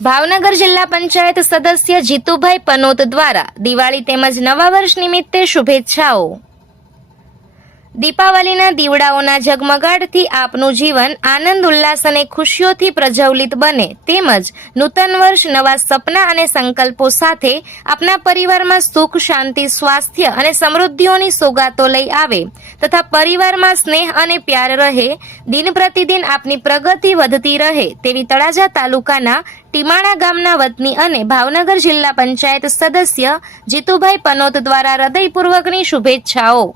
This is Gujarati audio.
ભાવનગર જિલ્લા પંચાયત સદસ્ય જીતુભાઈ પનોત દ્વારા દિવાળી તેમજ નવા વર્ષ નિમિત્તે શુભેચ્છાઓ. દીપાવલીના દીવડાઓના ઝગમગાટથી આપનું જીવન આનંદ, ઉલ્લાસ અને ખુશીઓથી પ્રજ્વલિત બને. તેમજ નૂતન વર્ષ નવા સપના અને સંકલ્પો સાથે આપના પરિવારમાં સુખ, શાંતિ, સ્વાસ્થ્ય અને સમૃદ્ધિઓની સોગાતો લઈ આવે તથા પરિવારમાં સ્નેહ અને પ્યાર રહે. દિન પ્રતિદિન આપની પ્રગતિ વધતી રહે તેવી તળાજા તાલુકાના ટીમાણા ગામના વતની અને ભાવનગર જિલ્લા પંચાયત સદસ્ય જીતુભાઈ પનોત દ્વારા હૃદયપૂર્વકની શુભેચ્છાઓ.